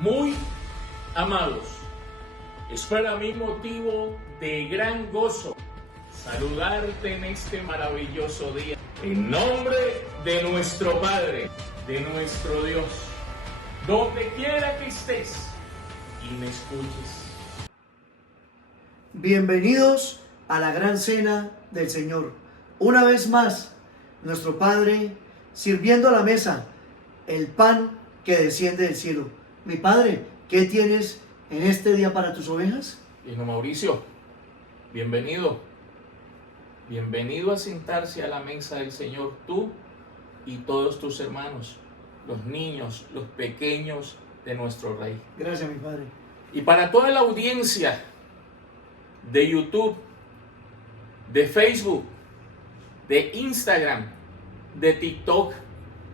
Muy amados, es para mí motivo de gran gozo saludarte en este maravilloso día. En nombre de nuestro Padre, de nuestro Dios, donde quiera que estés y me escuches. Bienvenidos a la gran cena del Señor. Una vez más, nuestro Padre sirviendo a la mesa el pan que desciende del cielo. Mi Padre, ¿qué tienes en este día para tus ovejas? Hijo Mauricio, bienvenido. Bienvenido a sentarse a la mesa del Señor, tú y todos tus hermanos, los niños, los pequeños de nuestro Rey. Gracias, mi Padre. Y para toda la audiencia de YouTube, de Facebook, de Instagram, de TikTok,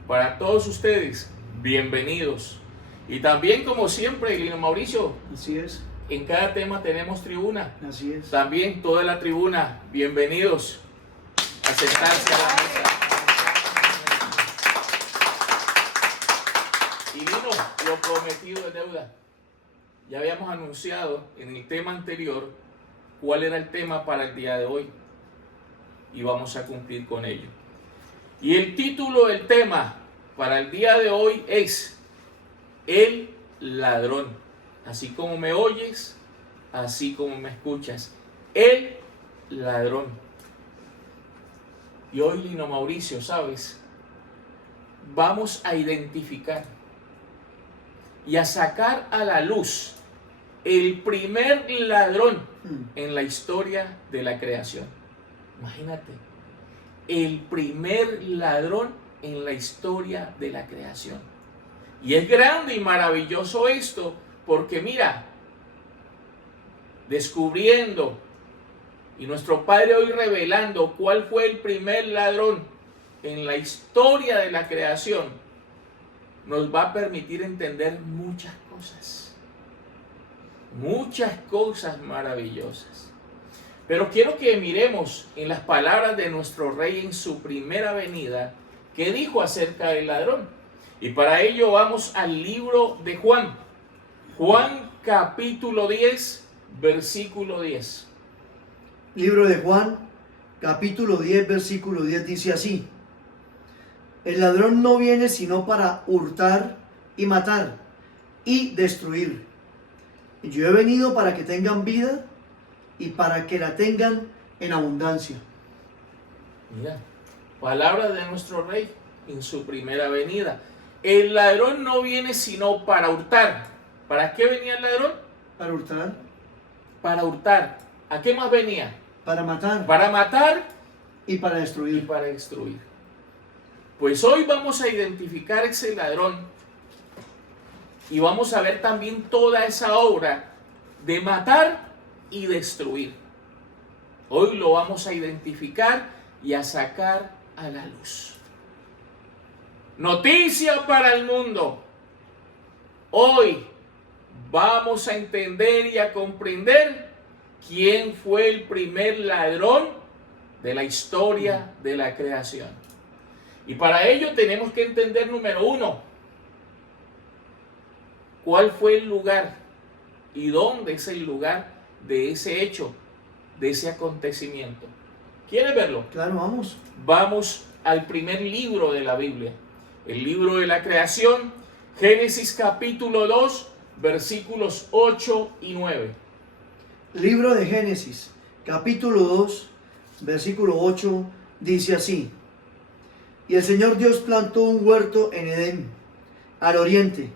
para todos ustedes, bienvenidos. Y también, como siempre, Lino Mauricio, Así es, en cada tema tenemos tribuna. así es. También toda la tribuna, bienvenidos a sentarse a la mesa. Y Lino, lo prometido es deuda. Ya habíamos anunciado en el tema anterior cuál era el tema para el día de hoy. Y vamos a cumplir con ello. Y el título del tema para el día de hoy es El ladrón. Así como me oyes, así como me escuchas. El ladrón. Y hoy, Lino Mauricio, ¿sabes? Vamos a identificar y a sacar a la luz el primer ladrón en la historia de la creación. Imagínate, el primer ladrón en la historia de la creación. Y es grande y maravilloso esto, porque mira, descubriendo y nuestro Padre hoy revelando cuál fue el primer ladrón en la historia de la creación, nos va a permitir entender muchas cosas maravillosas. Pero quiero que miremos en las palabras de nuestro Rey en su primera venida, qué dijo acerca del ladrón. Y para ello vamos al libro de Juan. Juan capítulo 10, versículo 10. Libro de Juan, capítulo 10, versículo 10 dice así: El ladrón no viene sino para hurtar y matar y destruir. Yo he venido para que tengan vida y para que la tengan en abundancia. Mira, palabra de nuestro Rey en su primera venida. El ladrón no viene sino para hurtar. ¿Para qué venía el ladrón? Para hurtar, Para hurtar. ¿A qué más venía? para matar Para matar y para y destruir. para destruir. Pues hoy vamos a identificar ese ladrón y vamos a ver también toda esa obra de matar y destruir. Hoy lo vamos a identificar y a sacar a la luz. Noticia para el mundo. Hoy vamos a entender y a comprender quién fue el primer ladrón de la historia de la creación. Y para ello tenemos que entender, número uno, cuál fue el lugar y dónde es el lugar de ese hecho, de ese acontecimiento. ¿Quieres verlo? Claro, vamos. Vamos al primer libro de la Biblia, el libro de la creación, Génesis capítulo 2, versículos 8 y 9. Libro de Génesis, capítulo 2, versículo 8, dice así: Y el Señor Dios plantó un huerto en Edén, al oriente,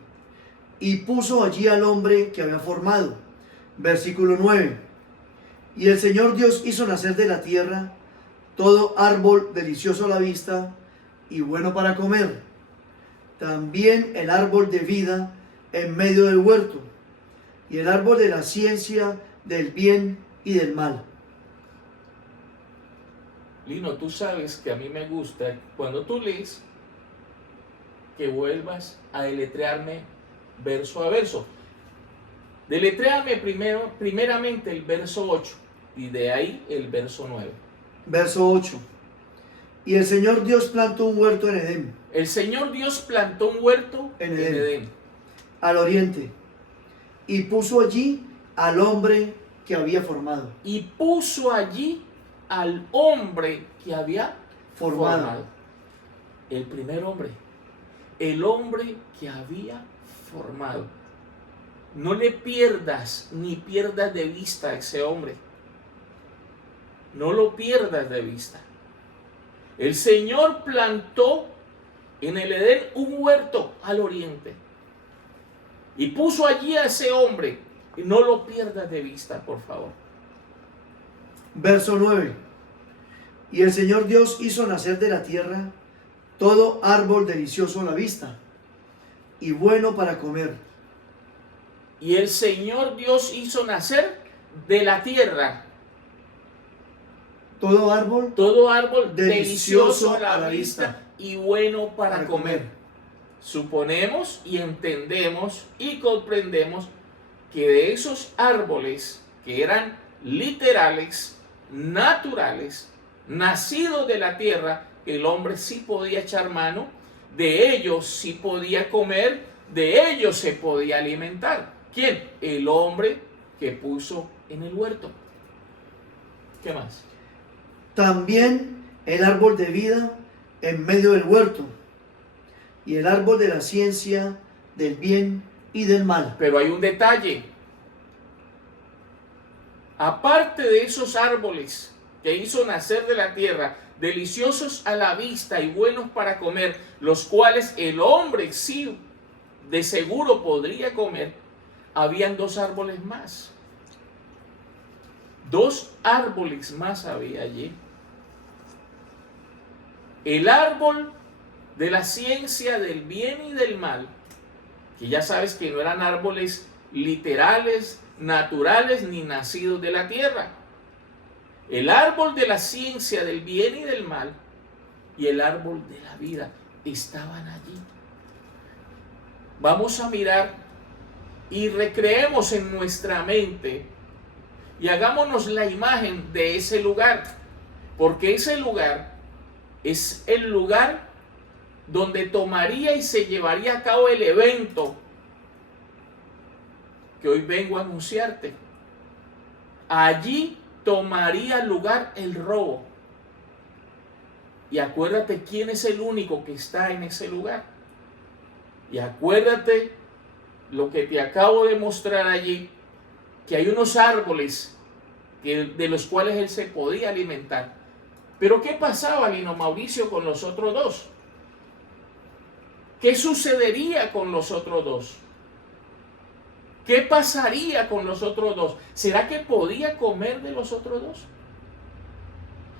y puso allí al hombre que había formado. Versículo 9. Y el Señor Dios hizo nacer de la tierra todo árbol delicioso a la vista y bueno para comer, también el árbol de vida en medio del huerto, y el árbol de la ciencia del bien y del mal. Lino, tú sabes que a mí me gusta cuando tú lees que vuelvas a deletrearme verso a verso. Deletréame primeramente el verso 8 y de ahí el verso 9. Verso 8. Y el Señor Dios plantó un huerto en Edén, El Señor Dios plantó un huerto En en Edén. Edén, al oriente, y puso allí al hombre que había formado. Y puso allí al hombre que había formado. El primer hombre. El hombre que había formado. No le pierdas ni pierdas de vista a ese hombre. No lo pierdas de vista. El Señor plantó en el Edén un huerto al oriente. Y puso allí a ese hombre. Y no lo pierdas de vista, por favor. Verso 9. Y el Señor Dios hizo nacer de la tierra todo árbol delicioso a la vista y bueno para comer. Y el Señor Dios hizo nacer de la tierra todo árbol delicioso a la vista y bueno para comer. Suponemos y entendemos y comprendemos que de esos árboles que eran literales, naturales, nacidos de la tierra, el hombre sí podía echar mano, de ellos sí podía comer, de ellos se podía alimentar. ¿Quién? El hombre que puso en el huerto. ¿Qué más? También el árbol de vida en medio del huerto y el árbol de la ciencia del bien y del mal. Pero hay un detalle. Aparte de esos árboles que hizo nacer de la tierra, deliciosos a la vista y buenos para comer, los cuales el hombre sí de seguro podría comer, habían dos árboles más. Dos árboles más había allí. El árbol de la ciencia del bien y del mal, que ya sabes que no eran árboles literales, naturales, ni nacidos de la tierra. El árbol de la ciencia del bien y del mal y el árbol de la vida estaban allí. Vamos a mirar y recreemos en nuestra mente y hagámonos la imagen de ese lugar, porque ese lugar es el lugar donde tomaría y se llevaría a cabo el evento que hoy vengo a anunciarte. Allí tomaría lugar el robo. Y acuérdate quién es el único que está en ese lugar. Y acuérdate lo que te acabo de mostrar allí, que hay unos árboles de los cuales él se podía alimentar. Pero ¿qué pasaba, Lino Mauricio, con los otros dos? ¿Qué sucedería con los otros dos? ¿Qué pasaría con los otros dos? ¿Será que podía comer de los otros dos?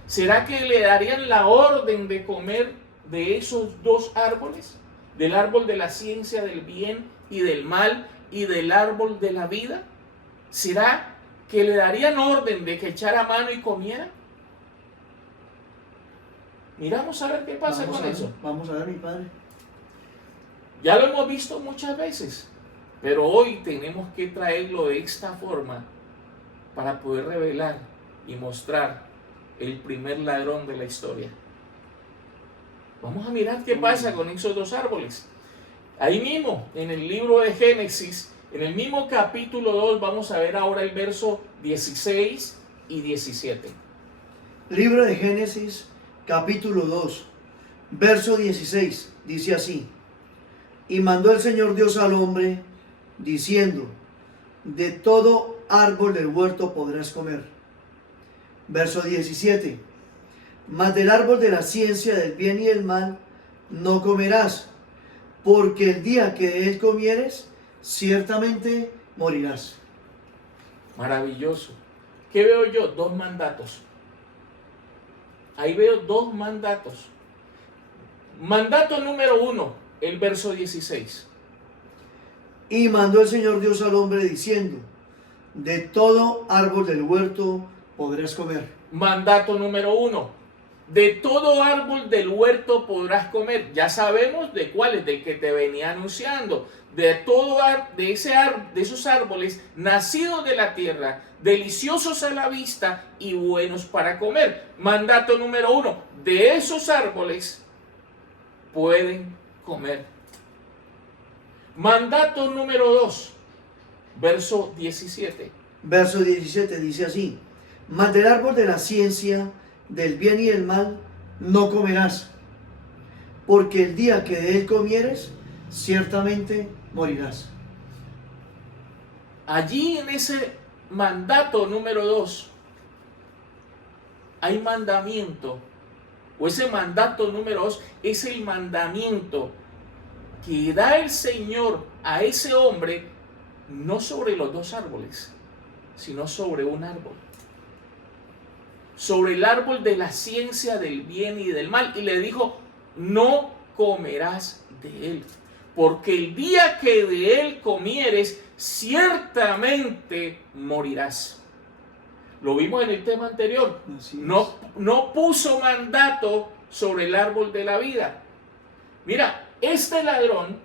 ¿Será que le darían la orden de comer de esos dos árboles? ¿Del árbol de la ciencia del bien y del mal y del árbol de la vida? ¿Será que le darían orden de que echara mano y comiera? Miramos a ver qué pasa con eso. Vamos a ver, mi padre. Ya lo hemos visto muchas veces, pero hoy tenemos que traerlo de esta forma para poder revelar y mostrar el primer ladrón de la historia. Vamos a mirar qué pasa con esos dos árboles. Ahí mismo, en el libro de Génesis, en el mismo capítulo 2, vamos a ver ahora el verso 16 y 17. Libro de Génesis, capítulo 2, verso 16, dice así: Y mandó el Señor Dios al hombre, diciendo: De todo árbol del huerto podrás comer. Verso 17: Mas del árbol de la ciencia del bien y del mal no comerás, porque el día que de él comieres, ciertamente morirás. Maravilloso. ¿Qué veo yo? Dos mandatos. Ahí veo dos mandatos. Mandato número 1, el verso 16. Y mandó el Señor Dios al hombre diciendo: De todo árbol del huerto podrás comer. Mandato número 1. De todo árbol del huerto podrás comer. Ya sabemos de cuál es, del que te venía anunciando. De esos árboles nacidos de la tierra, deliciosos a la vista y buenos para comer. Mandato número 1. De esos árboles pueden comer. Mandato número 2. verso 17. Verso 17 dice así: mas del árbol de la ciencia, del bien y del mal, no comerás, porque el día que de él comieres, ciertamente morirás. Allí en ese mandato número 2 hay mandamiento, o ese mandato número 2 es el mandamiento que da el Señor a ese hombre, no sobre los 2 árboles, sino sobre un árbol. Sobre el árbol de la ciencia del bien y del mal. Y le dijo, no comerás de él, porque el día que de él comieres, ciertamente morirás. Lo vimos en el tema anterior. No puso mandato sobre el árbol de la vida. Mira, este ladrón,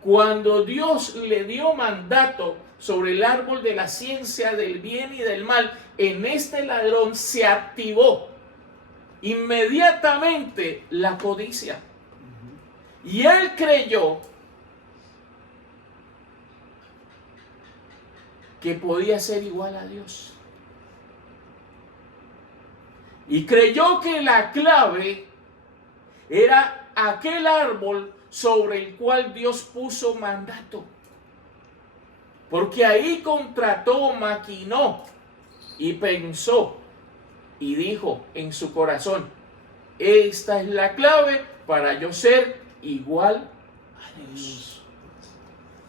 cuando Dios le dio mandato sobre el árbol de la ciencia del bien y del mal, en este ladrón se activó inmediatamente la codicia. Y él creyó que podía ser igual a Dios. Y creyó que la clave era aquel árbol sobre el cual Dios puso mandato. Porque ahí contrató, maquinó y pensó y dijo en su corazón, esta es la clave para yo ser igual a Dios.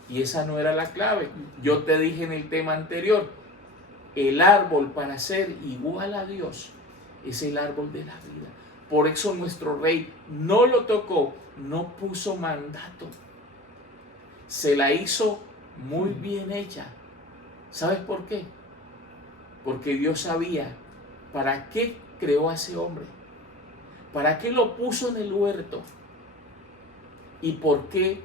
Y esa no era la clave. Yo te dije en el tema anterior, el árbol para ser igual a Dios es el árbol de la vida. Por eso nuestro rey no lo tocó, no puso mandato. Se la hizo muy bien hecha. ¿Sabes por qué? Porque Dios sabía para qué creó a ese hombre, para qué lo puso en el huerto y por qué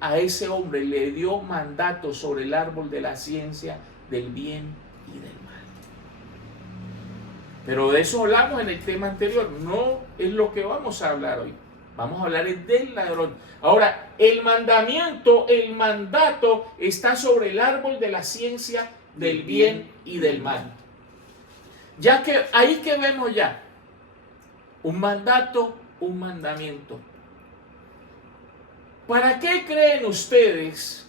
a ese hombre le dio mandato sobre el árbol de la ciencia del bien y del mal. Pero de eso hablamos en el tema anterior, no es lo que vamos a hablar hoy. Vamos a hablar del ladrón. Ahora, el mandato está sobre el árbol de la ciencia del bien y del mal. Ya que ahí que vemos ya un mandato, un mandamiento. ¿Para qué creen ustedes?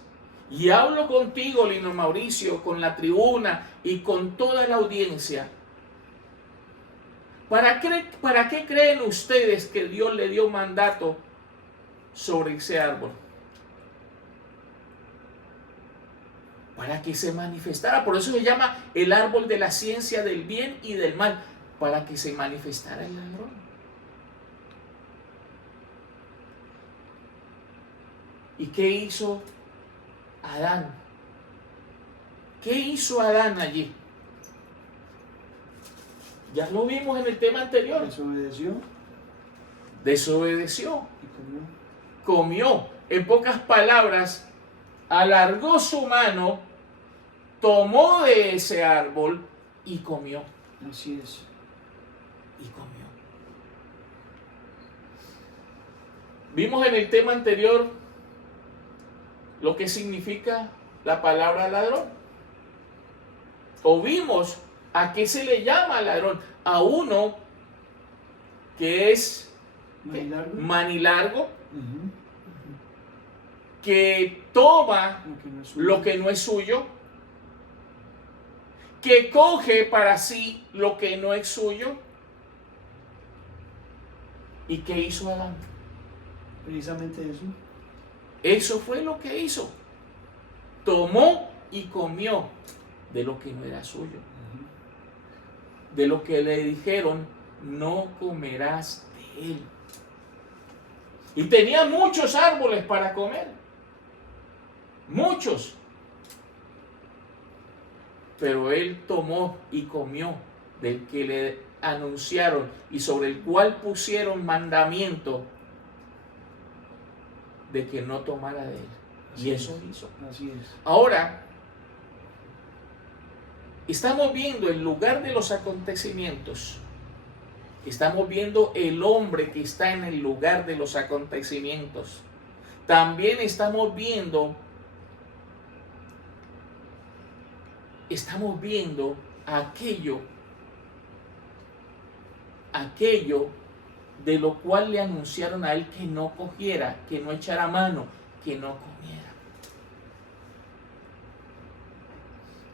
Y hablo contigo, Lino Mauricio, con la tribuna y con toda la audiencia. ¿Para qué creen ustedes que Dios le dio mandato sobre ese árbol? Para que se manifestara. Por eso se llama el árbol de la ciencia del bien y del mal. Para que se manifestara el ladrón. ¿Y qué hizo Adán? ¿Qué hizo Adán allí? Ya lo vimos en el tema anterior. Desobedeció. Y comió. En pocas palabras, alargó su mano, tomó de ese árbol y comió. Así es. Y comió. Vimos en el tema anterior lo que significa la palabra ladrón. O vimos a qué se le llama ladrón. A uno que es manilargo, que toma lo que no es suyo, que coge para sí lo que no es suyo. ¿Y qué hizo Adán? Precisamente eso. Eso fue lo que hizo. Tomó y comió de lo que no era suyo. De lo que le dijeron, no comerás de él. Y tenía muchos árboles para comer. Muchos. Pero él tomó y comió del que le anunciaron y sobre el cual pusieron mandamiento de que no tomara de él. Y eso hizo. Así es. Ahora, estamos viendo en lugar de los acontecimientos, estamos viendo el hombre que está en el lugar de los acontecimientos. también estamos viendo aquello de lo cual le anunciaron a él que no cogiera, que no echara mano, que no comiera.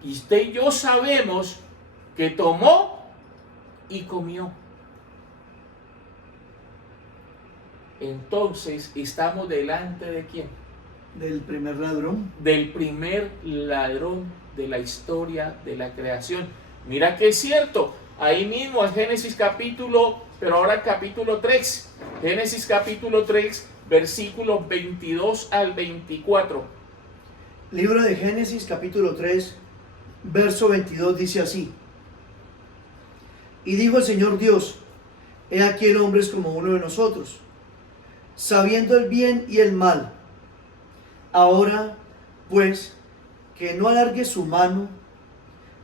Y usted y yo sabemos que tomó y comió. Entonces estamos delante de ¿quién? Del primer ladrón. Del primer ladrón de la historia de la creación. Mira que es cierto, ahí mismo en Génesis capítulo 3, Génesis capítulo 3, versículos 22 al 24. Libro de Génesis capítulo 3, verso 22 dice así: Y dijo el Señor Dios, he aquí el hombre es como uno de nosotros, sabiendo el bien y el mal. Ahora, pues, que no alargue su mano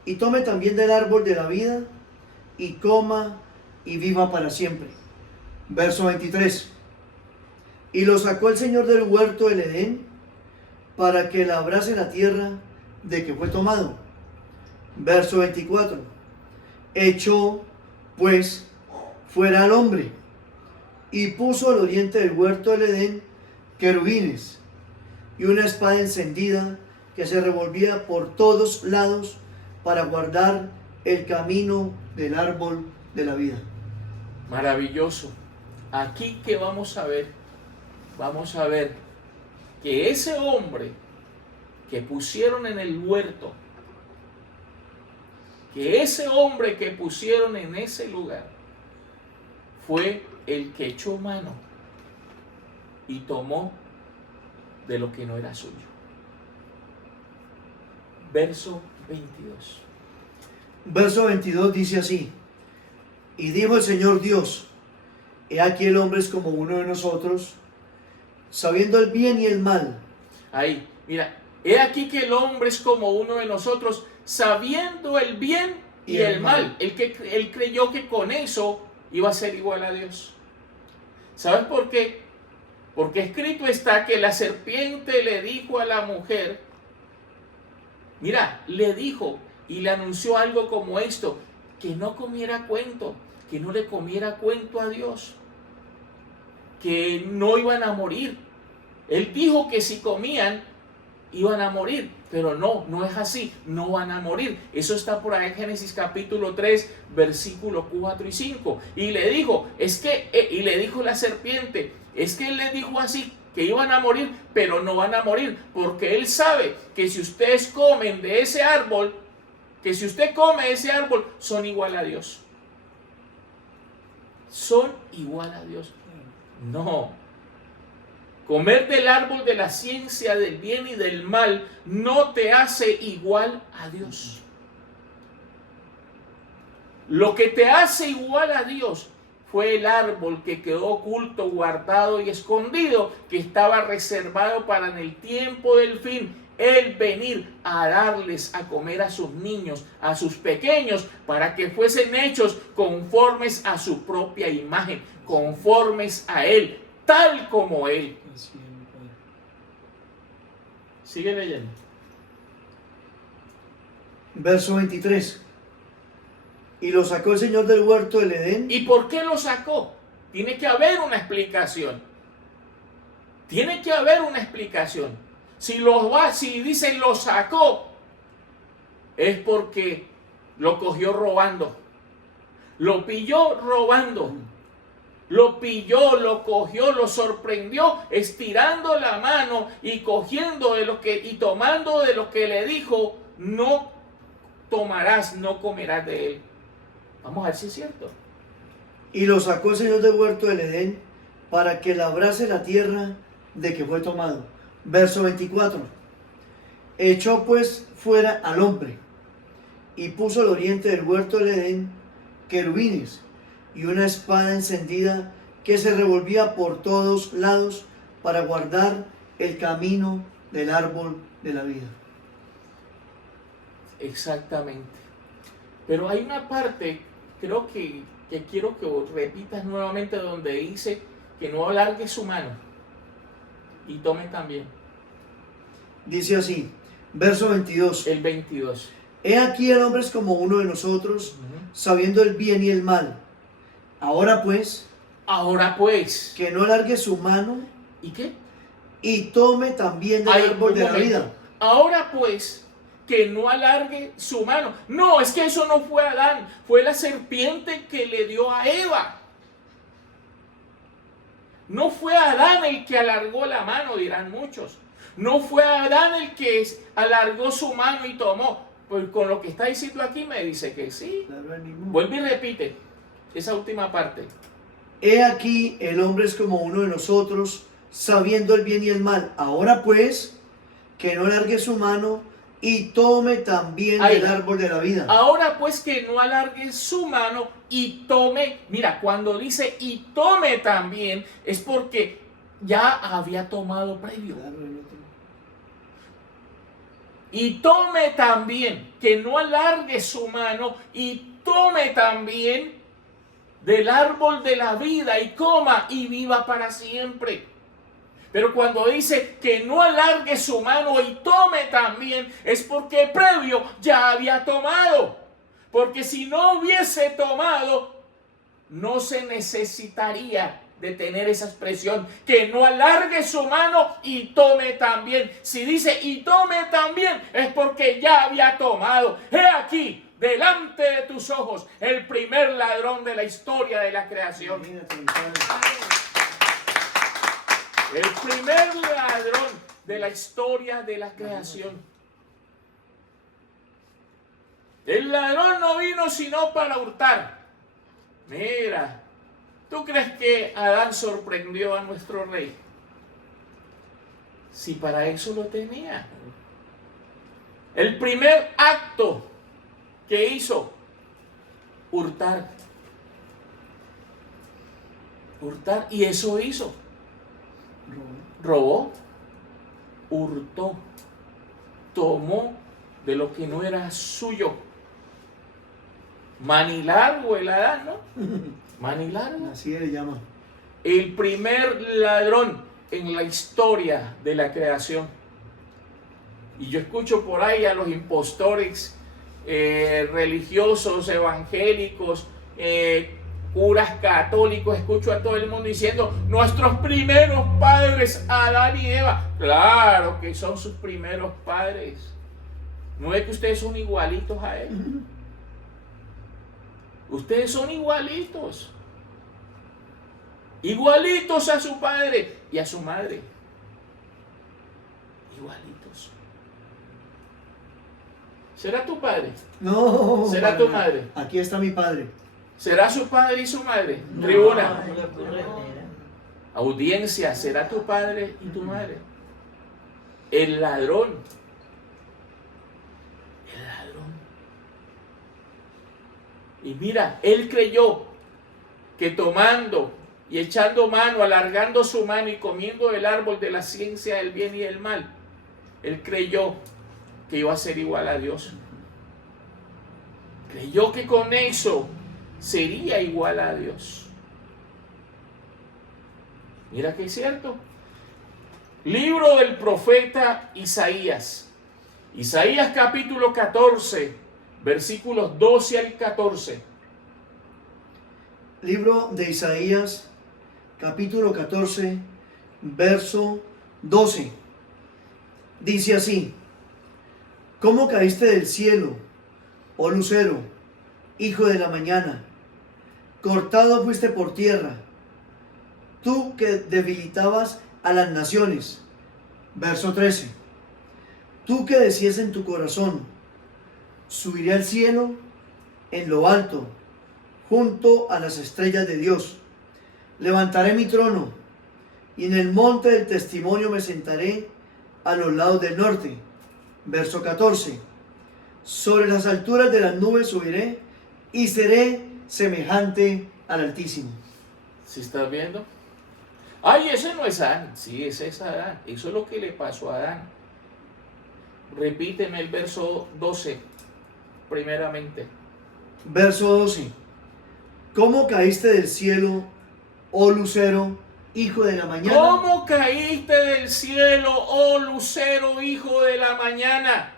y tome también del árbol de la vida y coma y viva para siempre. Verso 23. Y lo sacó el Señor del huerto del Edén para que labrase la tierra de que fue tomado. Verso 24. Echó, pues, fuera al hombre y puso al oriente del huerto del Edén querubines y una espada encendida que se revolvía por todos lados para guardar el camino del árbol de la vida. Maravilloso. Aquí que vamos a ver que ese hombre que pusieron en el huerto, que ese hombre que pusieron en ese lugar, fue el que echó mano y tomó de lo que no era suyo. Verso 22. Verso 22 dice así: Y dijo el Señor Dios, he aquí el hombre es como uno de nosotros, sabiendo el bien y el mal. Ahí, mira, he aquí que el hombre es como uno de nosotros, sabiendo el bien y el mal. Él creyó que con eso iba a ser igual a Dios. ¿Sabes por qué? Porque escrito está que la serpiente le dijo a la mujer, mira, le dijo y le anunció algo como esto, que no comiera cuento, que no le comiera cuento a Dios, que no iban a morir. Él dijo que si comían iban a morir, pero no es así, no van a morir. Eso está por ahí en Génesis capítulo 3, versículos 4 y 5. Y le dijo, y le dijo la serpiente, es que él le dijo así, que iban a morir, pero no van a morir, porque él sabe que si ustedes comen de ese árbol, que si usted come ese árbol, son igual a Dios. Son igual a Dios. No. Comer del árbol de la ciencia del bien y del mal no te hace igual a Dios. Lo que te hace igual a Dios fue el árbol que quedó oculto, guardado y escondido, que estaba reservado para en el tiempo del fin, el venir a darles a comer a sus niños, a sus pequeños, para que fuesen hechos conformes a su propia imagen, conformes a Él, tal como Él. Sigue leyendo. Verso 23. Y lo sacó el Señor del huerto del Edén. ¿Y por qué lo sacó? Tiene que haber una explicación. Tiene que haber una explicación. Si dicen lo sacó, es porque lo cogió robando. Lo pilló robando. Lo pilló, lo cogió, lo sorprendió, estirando la mano y cogiendo y tomando de lo que le dijo, no tomarás, no comerás de él. Vamos a ver si es cierto. Y lo sacó el Señor del huerto del Edén para que labrase la tierra de que fue tomado. Verso 24. Echó pues fuera al hombre y puso al oriente del huerto del Edén querubines y una espada encendida que se revolvía por todos lados para guardar el camino del árbol de la vida. Exactamente. Pero hay una parte, creo que quiero que repitas nuevamente, donde dice que no alargue su mano. y tome también. Dice así, verso 22. El 22. He aquí el hombre es como uno de nosotros, Ujú. sabiendo el bien y el mal. Ahora pues, Ahora pues, que no alargue su mano ¿y qué? y tome también del Ay, árbol un de la momento. vida. Ahora pues, que no alargue su mano. No, es que eso no fue Adán, fue la serpiente que le dio a Eva. No fue Adán el que alargó la mano, dirán muchos. No fue Adán el que alargó su mano y tomó. Pues con lo que está diciendo aquí me dice que sí. Vuelve y repite esa última parte. He aquí el hombre es como uno de nosotros, sabiendo el bien y el mal. Ahora pues, que no alargue su mano y tome también Ahí. del árbol de la vida. Ahora pues que no alargue su mano y tome. Mira, cuando dice y tome también, es porque ya había tomado previo. Y tome también, que no alargue su mano y tome también del árbol de la vida y coma y viva para siempre. Pero cuando dice que no alargue su mano y tome también, es porque previo ya había tomado. Porque si no hubiese tomado, no se necesitaría de tener esa expresión, que no alargue su mano y tome también. Si dice y tome también, es porque ya había tomado. He aquí, delante de tus ojos, el primer ladrón de la historia de la creación. El primer ladrón de la historia de la creación. El ladrón no vino sino para hurtar. Mira, ¿tú crees que Adán sorprendió a nuestro rey? Si para eso lo tenía. El primer acto que hizo, hurtar. Hurtar, y eso hizo. Robó, hurtó, tomó de lo que no era suyo. Manilargo el Adán, ¿no? Manilargo. Así le llaman. El primer ladrón en la historia de la creación. Y yo escucho por ahí a los impostores religiosos, evangélicos, curas católicos, escucho a todo el mundo diciendo, nuestros primeros padres, Adán y Eva. Claro que son sus primeros padres. ¿No es que ustedes son igualitos a él? Ustedes son igualitos. Igualitos a su padre y a su madre. Igualitos. ¿Será tu padre? No. ¿Será tu madre? Aquí está mi padre. ¿Será su padre y su madre? No, Tribuna. no le puedo creer. Audiencia, ¿será tu padre y tu madre? El ladrón. El ladrón. Y mira, él creyó que tomando y echando mano, alargando su mano y comiendo del árbol de la ciencia del bien y del mal, él creyó que iba a ser igual a Dios. Creyó que con eso sería igual a Dios. Mira que es cierto. Libro del profeta Isaías. Isaías capítulo 14, versículos 12 al 14. Libro de Isaías, capítulo 14, verso 12. Dice así: ¿Cómo caíste del cielo, oh lucero, hijo de la mañana? Cortado fuiste por tierra, tú que debilitabas a las naciones. Verso 13. Tú que decías en tu corazón, subiré al cielo en lo alto, junto a las estrellas de Dios. Levantaré mi trono, y en el monte del testimonio me sentaré a los lados del norte. Verso 14. Sobre las alturas de las nubes subiré, y seré semejante al Altísimo. ¿Sí estás viendo? Ay, ese no es Adán. Sí, ese es Adán. Eso es lo que le pasó a Adán. Repíteme el verso 12, primeramente. Verso 12. ¿Cómo caíste del cielo, oh lucero, hijo de la mañana? ¿Cómo caíste del cielo, oh lucero, hijo de la mañana?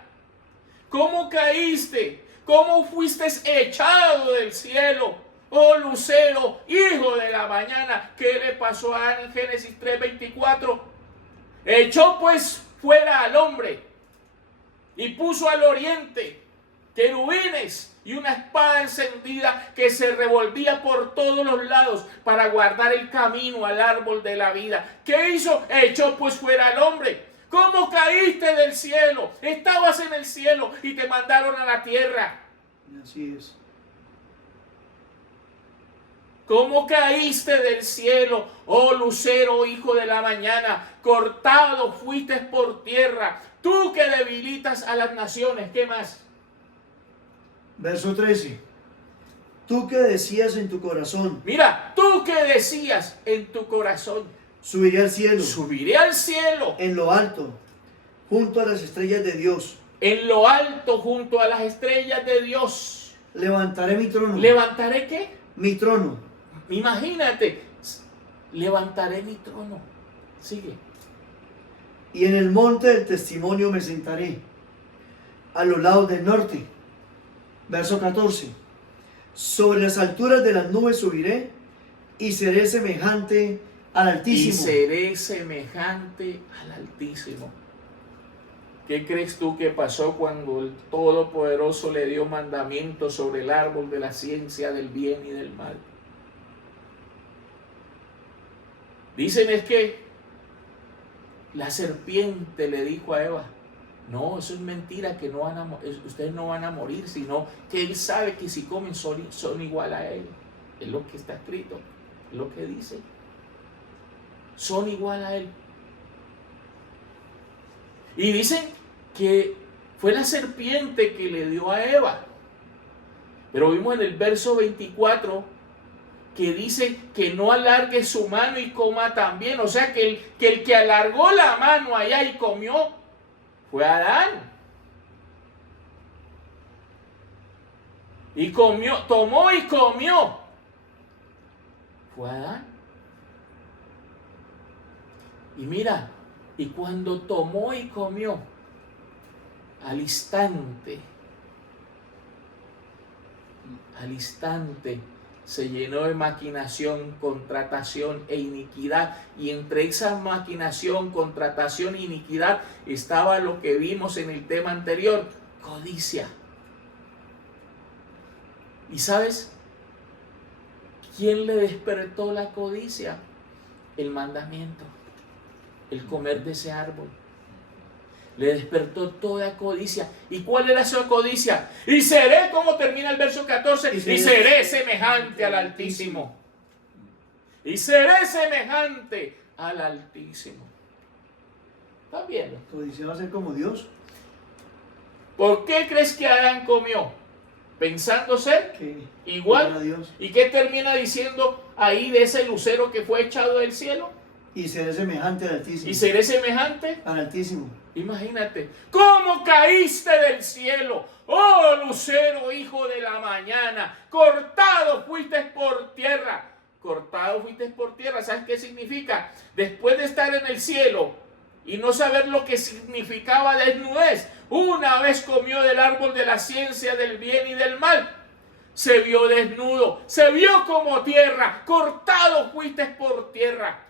¿Cómo caíste? ¿Cómo fuiste echado del cielo, oh lucero, hijo de la mañana? ¿Qué le pasó a Adán en Génesis 3:24? Echó pues fuera al hombre y puso al oriente querubines y una espada encendida que se revolvía por todos los lados para guardar el camino al árbol de la vida. ¿Qué hizo? Echó pues fuera al hombre. ¿Cómo caíste del cielo? Estabas en el cielo y te mandaron a la tierra. Así es. ¿Cómo caíste del cielo, oh lucero, hijo de la mañana? Cortado fuiste por tierra, tú que debilitas a las naciones. ¿Qué más? Verso 13. Tú que decías en tu corazón, Mira, tú que decías en tu corazón, subiré al cielo, subiré al cielo, en lo alto, junto a las estrellas de Dios. en lo alto junto a las estrellas de Dios. Levantaré mi trono. ¿Levantaré qué? Mi trono. Imagínate, levantaré mi trono. Sigue. Y en el monte del testimonio me sentaré, a los lados del norte. Verso 14. Sobre las alturas de las nubes subiré y seré semejante al Altísimo. Y seré semejante al Altísimo. ¿Qué crees tú que pasó cuando el Todopoderoso le dio mandamientos sobre el árbol de la ciencia del bien y del mal? Dicen es que la serpiente le dijo a Eva, no, eso es mentira, que no van a, ustedes no van a morir, sino que él sabe que si comen son igual a él. Es lo que está escrito, es lo que dice. Son igual a él. Y dicen que fue la serpiente que le dio a Eva. Pero vimos en el verso 24 que dice que no alargue su mano y coma también. O sea que el que alargó la mano allá y comió fue Adán. Y comió, tomó y comió. Fue Adán. Y mira, y cuando tomó y comió, al instante se llenó de maquinación, contratación e iniquidad. Y entre esa maquinación, contratación e iniquidad estaba lo que vimos en el tema anterior, codicia. ¿Y sabes quién le despertó la codicia? El mandamiento, el comer de ese árbol. Le despertó toda codicia. ¿Y cuál era esa codicia? Y seré, como termina el verso 14, y seré semejante al Altísimo. Y seré semejante al Altísimo. ¿Estás viendo? Codicia va a ser como Dios. ¿Por qué crees que Adán comió? Pensando ser Que igual. a Dios. ¿Y qué termina diciendo ahí de ese lucero que fue echado del cielo? Y seré semejante al Altísimo. ¿Y seré semejante? Al Altísimo. Imagínate, ¿cómo caíste del cielo? Oh lucero, hijo de la mañana, cortado fuiste por tierra. Cortado fuiste por tierra, ¿sabes qué significa? Después de estar en el cielo y no saber lo que significaba desnudez, una vez comió del árbol de la ciencia del bien y del mal. Se vio desnudo, se vio como tierra, cortado fuiste por tierra.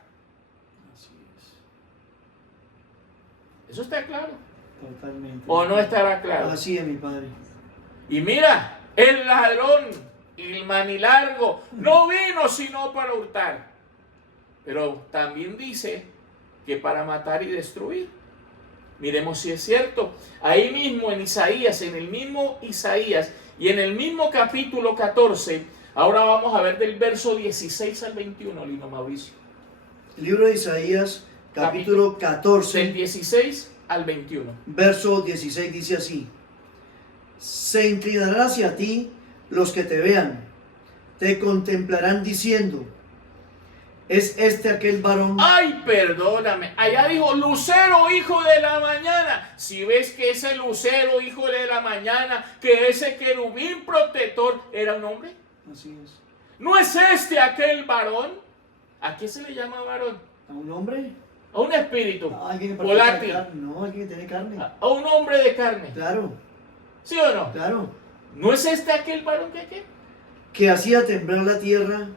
¿Eso está claro? Totalmente. ¿O no estará claro? Así es, mi Padre. Y mira, el ladrón, el manilargo, no vino sino para hurtar. Pero también dice que para matar y destruir. Miremos si es cierto. Ahí mismo en Isaías, en el mismo Isaías y en el mismo capítulo 14, ahora vamos a ver del verso 16 al 21, Lino Mauricio. El libro de Isaías, capítulo 14, Del 16 al 21. verso 16 dice así: se inclinarán hacia ti los que te vean, te contemplarán diciendo, ¿es este aquel varón? Ay, perdóname. Allá dijo lucero, hijo de la mañana. Si ves que ese lucero, hijo de la mañana, que ese querubín protector era un hombre, Así es. ¿no es este aquel varón? ¿A qué se le llama varón? ¿A un hombre? A un espíritu. No, alguien que volátil. No, alguien que tiene carne. A un hombre de carne. Claro, ¿Sí o no? claro. ¿No es este aquel varón que qué? Que hacía temblar la tierra,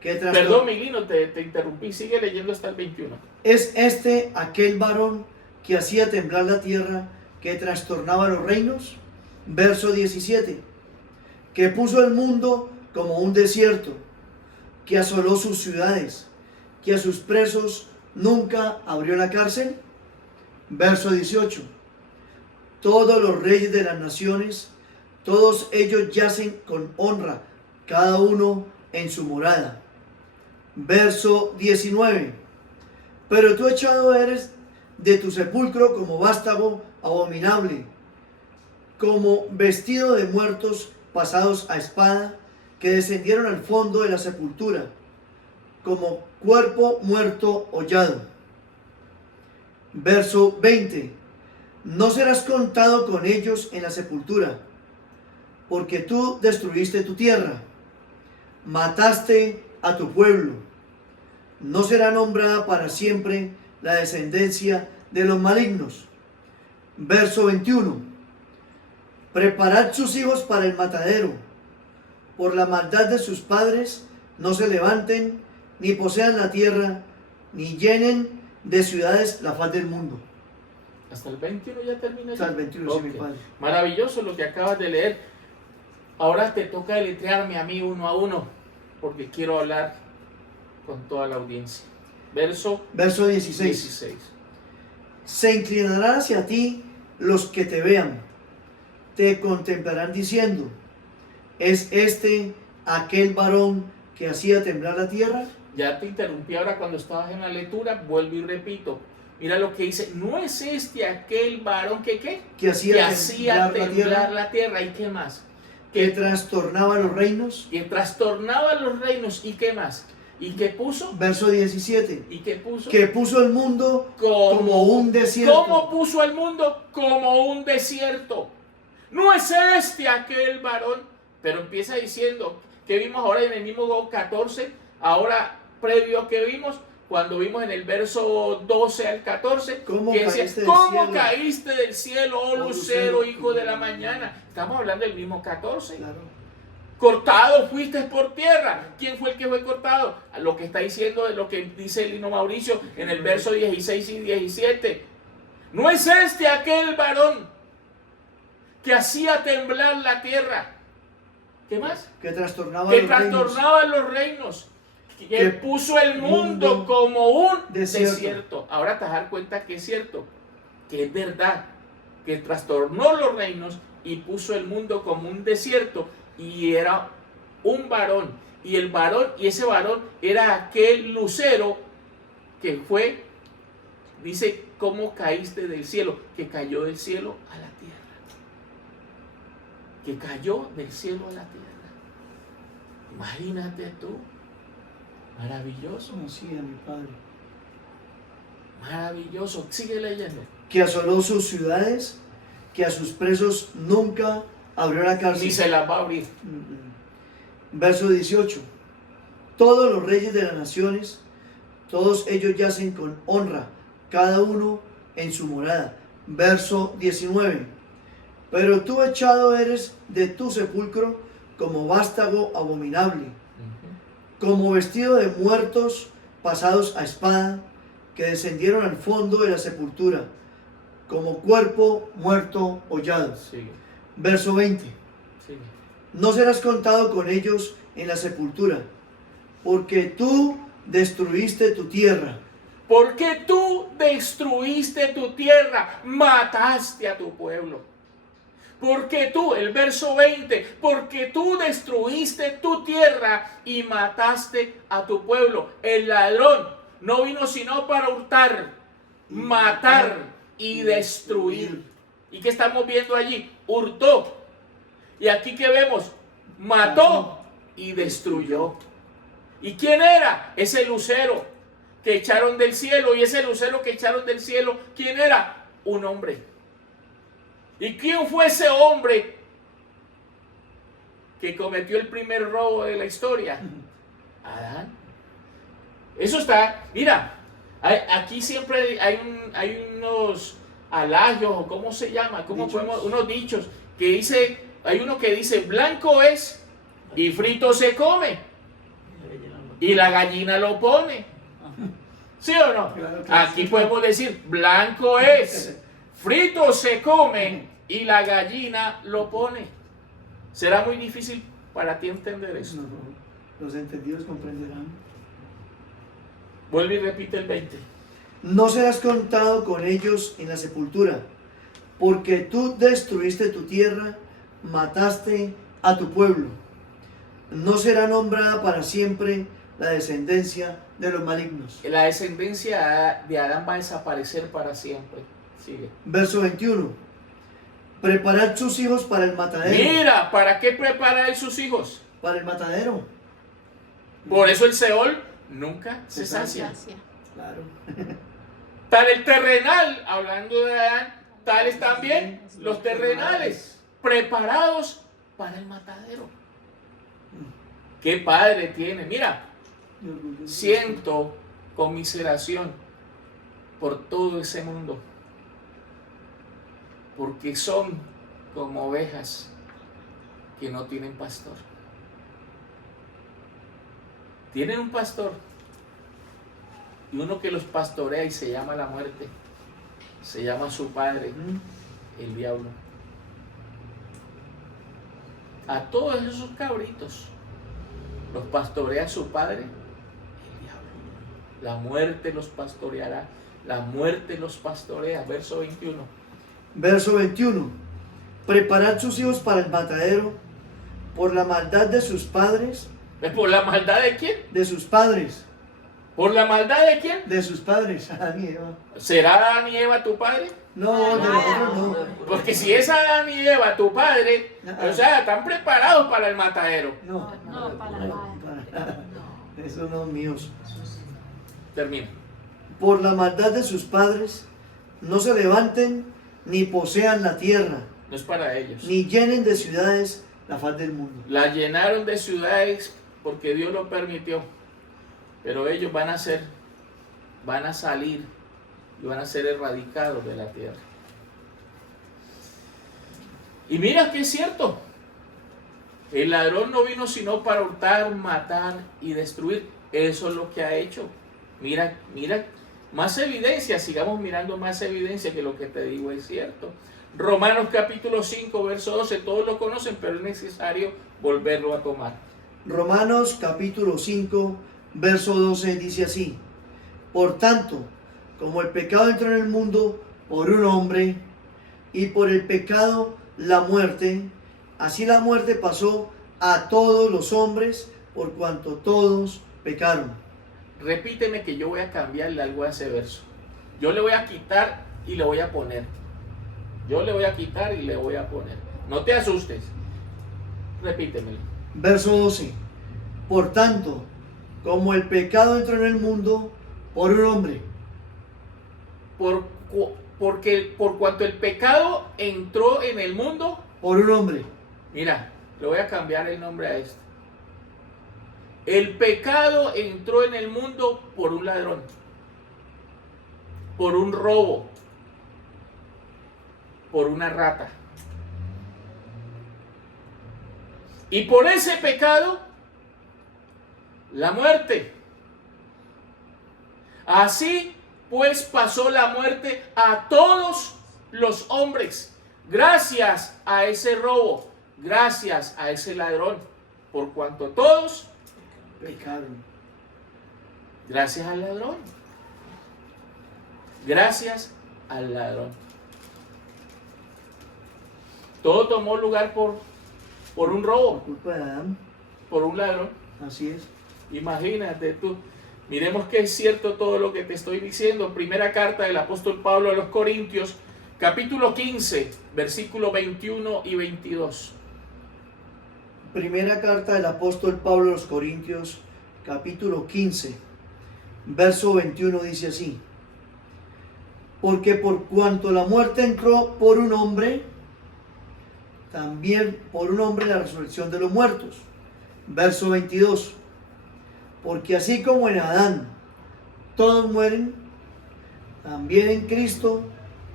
Perdón, Milino, te interrumpí. Sigue leyendo hasta el 21. Es este aquel varón que hacía temblar la tierra, que trastornaba los reinos. Verso 17. Que puso el mundo como un desierto, que asoló sus ciudades, que a sus presos nunca abrió la cárcel. Verso 18. Todos los reyes de las naciones, todos ellos yacen con honra, cada uno en su morada. Verso 19. Pero tú echado eres de tu sepulcro como vástago abominable, como vestido de muertos pasados a espada, que descendieron al fondo de la sepultura, como cuerpo muerto hollado. Verso 20. No serás contado con ellos en la sepultura, porque tú destruiste tu tierra, mataste a tu pueblo. No será nombrada para siempre la descendencia de los malignos. Verso 21. Preparad sus hijos para el matadero. Por la maldad de sus padres no se levanten, ni posean la tierra, ni llenen de ciudades la faz del mundo. Hasta el 21 ya termina. Hasta el 21, sí, mi Ok. padre. Maravilloso lo que acabas de leer. Ahora te toca deletrearme a mí uno a uno, porque quiero hablar con toda la audiencia. Verso 16. Se inclinarán hacia ti los que te vean, te contemplarán diciendo, ¿es este aquel varón que hacía temblar la tierra? Ya te interrumpí ahora cuando estabas en la lectura, vuelvo y repito. Mira lo que dice, ¿no es este aquel varón que qué? Que hacía temblar la tierra. ¿Y qué más? Que trastornaba los reinos. Que trastornaba los reinos. ¿Y qué más? ¿Y qué puso? Verso 17. ¿Y qué puso? Que puso el mundo como un desierto. ¿Cómo puso el mundo? Como un desierto. ¿No es este aquel varón? Pero empieza diciendo, que vimos ahora en el mismo 14, ahora previo que vimos, cuando vimos en el verso 12 al 14, ¿Cómo que decía, caíste del ¿cómo cielo? caíste del cielo, oh lucero, hijo de la mañana? Estamos hablando del mismo 14. Claro. Cortado fuiste por tierra. ¿Quién fue el que fue cortado? Lo que está diciendo de lo que dice el Lino Mauricio en el verso 16 y 17. ¿No es este aquel varón que hacía temblar la tierra? ¿Qué más? Que trastornaba Que los reinos. trastornaba los reinos. Que puso el mundo como un desierto. Ahora te vas a dar cuenta que es cierto, que es verdad, que trastornó los reinos y puso el mundo como un desierto. Y era un varón, y ese varón era aquel lucero que fue, dice, ¿cómo caíste del cielo? Que cayó del cielo a la tierra. Que cayó del cielo a la tierra. Imagínate tú. Maravilloso. Así es, mi padre. Maravilloso. Sigue leyendo. Que asoló sus ciudades, que a sus presos nunca abrió la cárcel. Ni se las va a abrir. Verso 18. Todos los reyes de las naciones, todos ellos yacen con honra, cada uno en su morada. Verso 19. Pero tú echado eres de tu sepulcro como vástago abominable, como vestido de muertos pasados a espada, que descendieron al fondo de la sepultura, como cuerpo muerto hollado. Sigue, Verso 20. sigue. No serás contado con ellos en la sepultura, porque tú destruiste tu tierra. Porque tú destruiste tu tierra, mataste a tu pueblo. Porque tú, el verso 20, porque tú destruiste tu tierra y mataste a tu pueblo. El ladrón no vino sino para hurtar, matar y destruir. ¿Y qué estamos viendo allí? Hurtó. Y aquí que vemos, mató y destruyó. ¿Y quién era? Ese lucero que echaron del cielo. Y ese lucero que echaron del cielo, ¿quién era? Un hombre. ¿Y quién fue ese hombre que cometió el primer robo de la historia? Adán. Eso está, mira, aquí siempre hay unos alagios, o cómo se llama, unos dichos, que dice, hay uno que dice, blanco es y frito se come, y la gallina lo pone. ¿Sí o no? Claro, Aquí sí. podemos decir, blanco es, frito se come, y la gallina lo pone. ¿Será muy difícil para ti entender eso? No, los entendidos comprenderán. Vuelve y repite el 20. No serás contado con ellos en la sepultura, porque tú destruiste tu tierra, mataste a tu pueblo. No será nombrada para siempre la descendencia de los malignos. La descendencia de Adán va a desaparecer para siempre. Sigue. Verso 21. Preparad sus hijos para el matadero. Mira, ¿para qué prepara él sus hijos? Para el matadero. Por eso el Seol nunca se sacia. Claro. Tal el terrenal, hablando de Adán, tales también los terrenales, preparados para el matadero. ¿Qué padre tiene? Mira, siento conmiseración por todo ese mundo, porque son como ovejas que no tienen pastor. Tienen un pastor, y uno que los pastorea y se llama la muerte, se llama su padre, el diablo. A todos esos cabritos los pastorea su padre, el diablo. La muerte los pastoreará, la muerte los pastorea. Verso 21. Verso 21. Preparad sus hijos para el matadero por la maldad de sus padres. ¿Por la maldad de quién? De sus padres. ¿Por la maldad de quién? De sus padres. Adán y Eva. ¿Será Adán y Eva tu padre? No, de nosotros no. Porque si es Adán y Eva tu padre, o sea, están preparados para el matadero. No, No, para nada. Esos no míos. Termina. Por la maldad de sus padres, no se levanten ni posean la tierra, No es para ellos. ni llenen de ciudades la faz del mundo. La llenaron de ciudades porque Dios lo permitió. Pero ellos van a salir y van a ser erradicados de la tierra. Y mira que es cierto. El ladrón no vino sino para hurtar, matar y destruir. Eso es lo que ha hecho. Mira, más evidencia, sigamos mirando más evidencia, que lo que te digo es cierto. Romanos capítulo 5, verso 12, todos lo conocen, pero es necesario volverlo a tomar. Romanos capítulo 5, verso 12 dice así: por tanto, como el pecado entró en el mundo por un hombre, y por el pecado la muerte, así la muerte pasó a todos los hombres, por cuanto todos pecaron. Repíteme que yo voy a cambiarle algo a ese verso. Yo le voy a quitar y le voy a poner. Yo le voy a quitar y le voy a poner. No te asustes. Repítemelo. Verso 12. Por tanto, como el pecado entró en el mundo por un hombre, Porque por cuanto el pecado entró en el mundo, por un hombre, mira, le voy a cambiar el nombre a esto. El pecado entró en el mundo por un ladrón, por un robo, por una rata. Y por ese pecado, la muerte. Así pues pasó la muerte a todos los hombres, gracias a ese robo, gracias a ese ladrón, por cuanto todos pecaron. Gracias al ladrón. Gracias al ladrón. Todo tomó lugar por un robo, Por culpa de Adán. por un ladrón. Así es. Imagínate tú. Miremos que es cierto todo lo que te estoy diciendo. Primera carta del apóstol Pablo a los Corintios, capítulo 15, versículos 21 y 22. Primera carta del apóstol Pablo a los Corintios, capítulo 15, verso 21 dice así: porque por cuanto la muerte entró por un hombre, también por un hombre la resurrección de los muertos. Verso 22: porque así como en Adán todos mueren, también en Cristo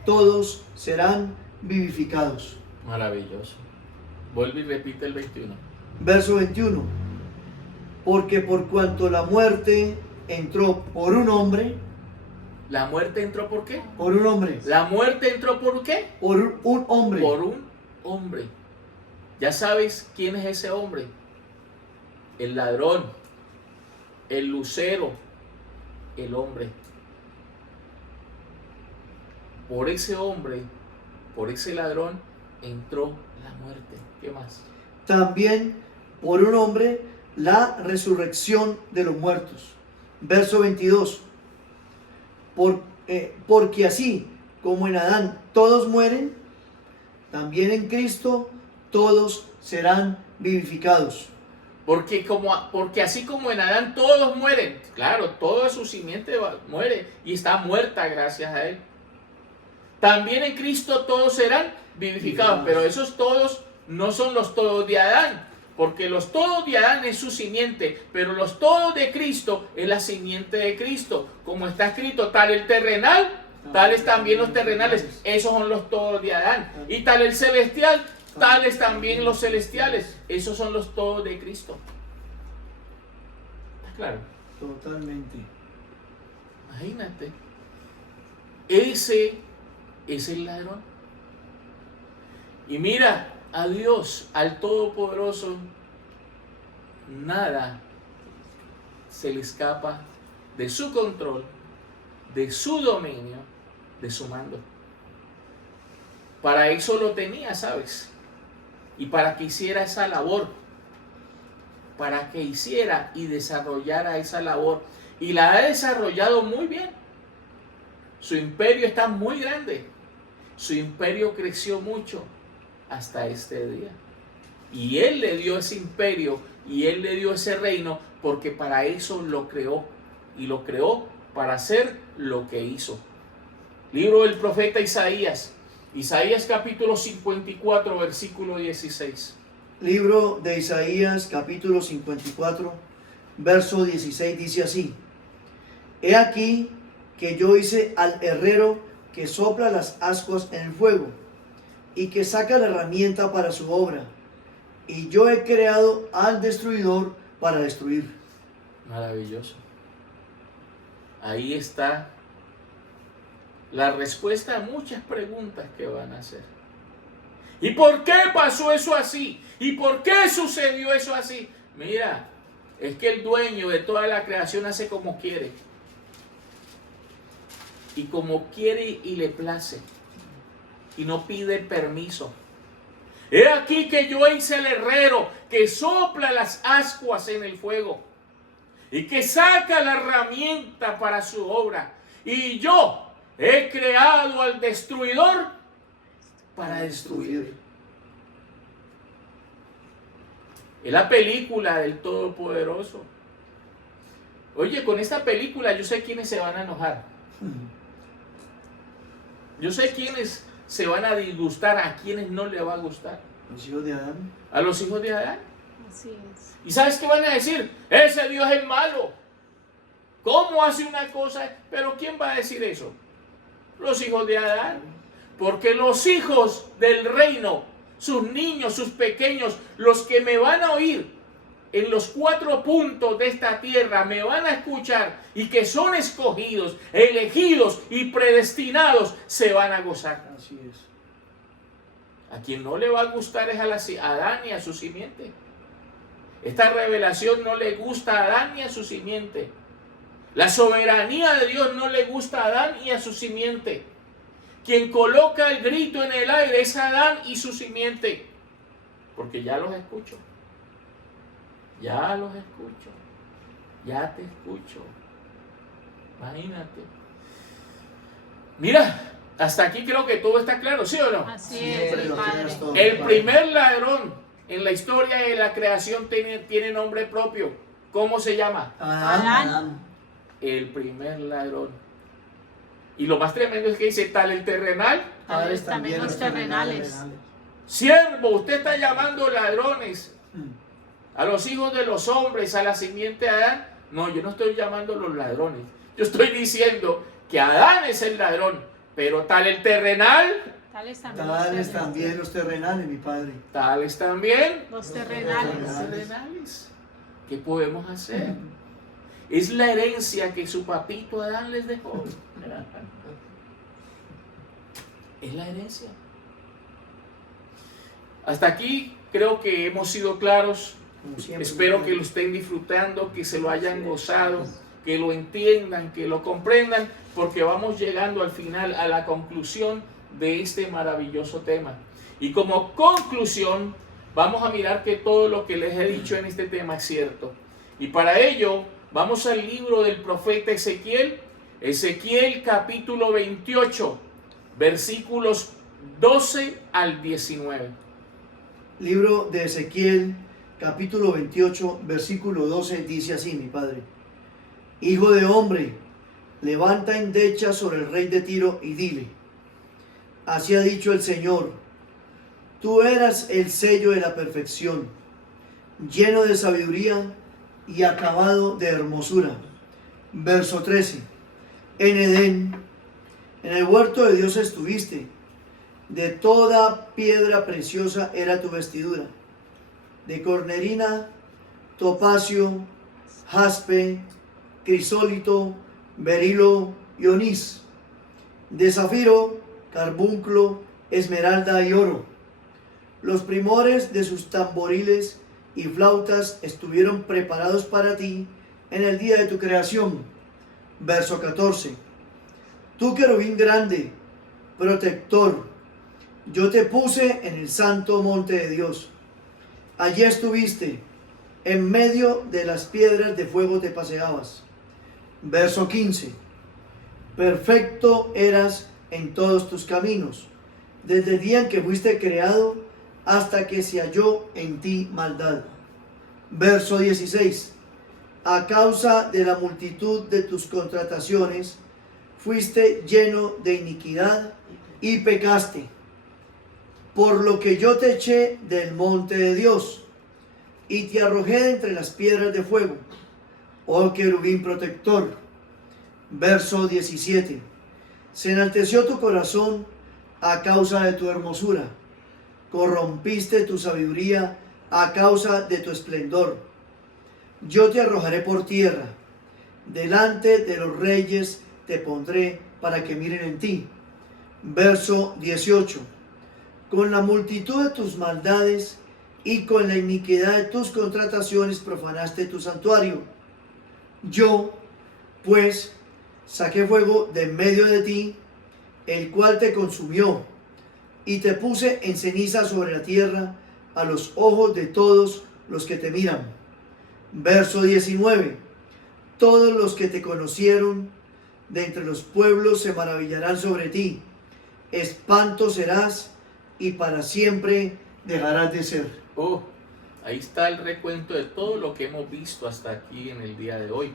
todos serán vivificados. Maravilloso. Vuelve y repite el 21. Verso 21. Porque por cuanto la muerte entró por un hombre, ¿La muerte entró por qué? por un hombre, ¿La muerte entró por qué? por un hombre, Por un hombre. Ya sabes quién es ese hombre. El ladrón, el lucero, el hombre. Por ese hombre, por ese ladrón, entró la muerte. ¿Qué más? también por un hombre la resurrección de los muertos. Verso 22. Porque así como en Adán todos mueren, también en Cristo todos serán vivificados. Porque así como en Adán todos mueren, claro, toda su simiente muere y está muerta gracias a él. También en Cristo todos serán vivificados, pero esos todos no son los todos de Adán, porque los todos de Adán es su simiente, pero los todos de Cristo es la simiente de Cristo. Como está escrito, tal el terrenal, tales también los terrenales, esos son los todos de Adán. Y tal el celestial, tales también los celestiales, esos son los todos de Cristo. ¿Está claro? Totalmente. Imagínate. Ese es el ladrón. Y mira, a Dios, al Todopoderoso, nada se le escapa de su control, de su dominio, de su mando. Para eso lo tenía, ¿sabes? Y para que hiciera esa labor, para que hiciera y desarrollara esa labor. Y la ha desarrollado muy bien. Su imperio está muy grande. Su imperio creció mucho hasta este día. Y Él le dio ese imperio y Él le dio ese reino porque para eso lo creó. Y lo creó para hacer lo que hizo. Libro del profeta Isaías. Isaías capítulo 54, versículo 16. Libro de Isaías capítulo 54, verso 16 dice así: He aquí que yo hice al herrero que sopla las ascuas en el fuego y que saca la herramienta para su obra, y yo he creado al destruidor para destruir. Maravilloso. Ahí está la respuesta a muchas preguntas que van a hacer. ¿Y por qué pasó eso así? ¿Y por qué sucedió eso así? Mira, es que el dueño de toda la creación hace como quiere. Y como quiere y le place. Y no pide permiso. He aquí que yo hice el herrero que sopla las ascuas en el fuego y que saca la herramienta para su obra. Y yo he creado al destruidor para destruir. Es la película del Todopoderoso. Oye, con esta película yo sé quiénes se van a enojar. Yo sé quiénes se van a disgustar, a quienes no les va a gustar. Los hijos de Adán. A los hijos de Adán. Así es. ¿Y sabes qué van a decir? Ese Dios es malo. ¿Cómo hace una cosa? Pero ¿quién va a decir eso? Los hijos de Adán. Porque los hijos del reino, sus niños, sus pequeños, los que me van a oír en los 4 puntos de esta tierra, me van a escuchar y que son escogidos, elegidos y predestinados, se van a gozar. Así es. A quien no le va a gustar es a Adán y a su simiente. Esta revelación no le gusta a Adán ni a su simiente. La soberanía de Dios no le gusta a Adán y a su simiente. Quien coloca el grito en el aire es Adán y su simiente. Porque ya los escucho. Ya los escucho. Ya te escucho. Imagínate. Mira, hasta aquí creo que todo está claro, ¿sí o no? Así Siempre es, lo Padre. tienes todo, El Padre. primer ladrón en la historia de la creación tiene nombre propio. ¿Cómo se llama? Adán. El primer ladrón. Y lo más tremendo es que dice, tal el terrenal, Tales también los terrenales. siervo, usted está llamando ladrones a los hijos de los hombres, a la simiente de Adán. No, yo no estoy llamando los ladrones. Yo estoy diciendo que Adán es el ladrón, pero tal el terrenal, Tales también, Tales también los terrenales, mi Padre. tales también los terrenales. los terrenales. ¿Qué podemos hacer? Es la herencia que su papito Adán les dejó. Es la herencia. Hasta aquí creo que hemos sido claros. Como siempre, Espero mi que lo Padre. estén disfrutando, que se lo hayan gozado, que lo entiendan, que lo comprendan, porque vamos llegando al final, a la conclusión de este maravilloso tema. Y como conclusión, vamos a mirar que todo lo que les he dicho en este tema es cierto. Y para ello, vamos al libro del profeta Ezequiel, Ezequiel capítulo 28, versículos 12 al 19. Libro de Ezequiel, capítulo 28, versículo 12, dice así, mi Padre. Hijo de hombre, levanta endecha sobre el rey de Tiro y dile, así ha dicho el Señor, tú eras el sello de la perfección, lleno de sabiduría y acabado de hermosura. Verso 13. En Edén, en el huerto de Dios estuviste, de toda piedra preciosa era tu vestidura, de cornerina, topacio, jaspe, crisólito, berilo y onís, de zafiro, carbunclo, esmeralda y oro. Los primores de sus tamboriles y flautas estuvieron preparados para ti en el día de tu creación. Verso 14. Tú, querubín grande, protector, yo te puse en el santo monte de Dios. Allí estuviste, en medio de las piedras de fuego te paseabas. Verso 15. Perfecto eras en todos tus caminos, desde el día en que fuiste creado hasta que se halló en ti maldad. Verso 16. A causa de la multitud de tus contrataciones, fuiste lleno de iniquidad y pecaste, por lo que yo te eché del monte de Dios y te arrojé de entre las piedras de fuego, oh querubín protector. Verso 17. Se enalteció tu corazón a causa de tu hermosura, corrompiste tu sabiduría a causa de tu esplendor. Yo te arrojaré por tierra, delante de los reyes te pondré para que miren en ti. Verso 18. Con la multitud de tus maldades y con la iniquidad de tus contrataciones profanaste tu santuario. Yo, pues, saqué fuego de en medio de ti, el cual te consumió, y te puse en ceniza sobre la tierra a los ojos de todos los que te miran. Verso 19. Todos los que te conocieron de entre los pueblos se maravillarán sobre ti. Espanto serás y para siempre dejarás de ser. Oh, ahí está el recuento de todo lo que hemos visto hasta aquí en el día de hoy.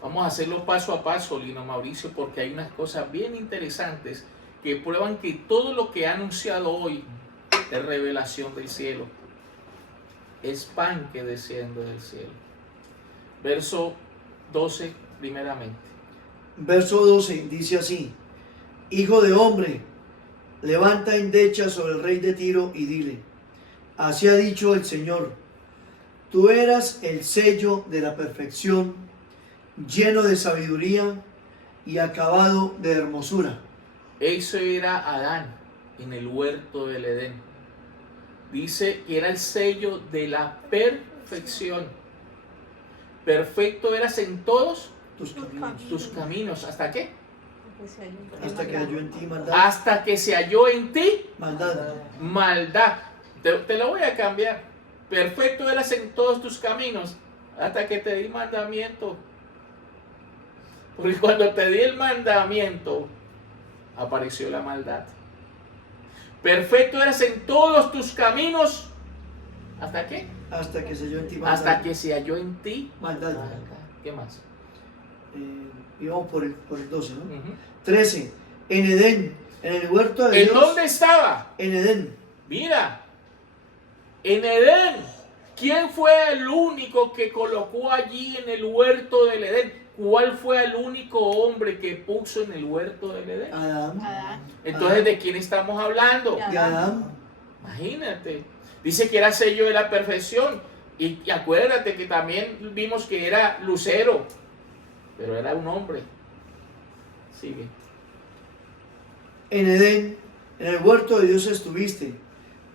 Vamos a hacerlo paso a paso, Lino Mauricio, porque hay unas cosas bien interesantes que prueban que todo lo que ha anunciado hoy es revelación del cielo. Es pan que desciende del cielo. Verso 12, primeramente. Verso 12 dice así: Hijo de hombre, levanta endecha sobre el rey de Tiro y dile, así ha dicho el Señor, tú eras el sello de la perfección, lleno de sabiduría y acabado de hermosura. Eso era Adán en el huerto del Edén. Dice que era el sello de la perfección. Perfecto eras en todos tus caminos. ¿Hasta qué? Hasta que halló en ti maldad. Hasta que se halló en ti Maldad. maldad. Te lo voy a cambiar. Perfecto eras en todos tus caminos hasta que te di mandamiento. Porque cuando te di el mandamiento, apareció la maldad. Perfecto eras en todos tus caminos. ¿Hasta qué? Hasta que se halló en ti maldad. Hasta que se halló en ti Maldad. ¿Qué más? Y vamos por el 12, ¿no? Ujú. 13. En Edén, en el huerto de ¿En Dios. dónde estaba? En Edén. Mira, en Edén. ¿Quién fue el único que colocó allí en el huerto del Edén? ¿cuál fue el único hombre que puso en el huerto del Edén? Adán. Adán. Entonces, ¿de quién estamos hablando? De De Adán. Imagínate. Dice que era sello de la perfección. Y acuérdate que también vimos que era lucero, pero era un hombre. Sigue. En Edén, en el huerto de Dios estuviste.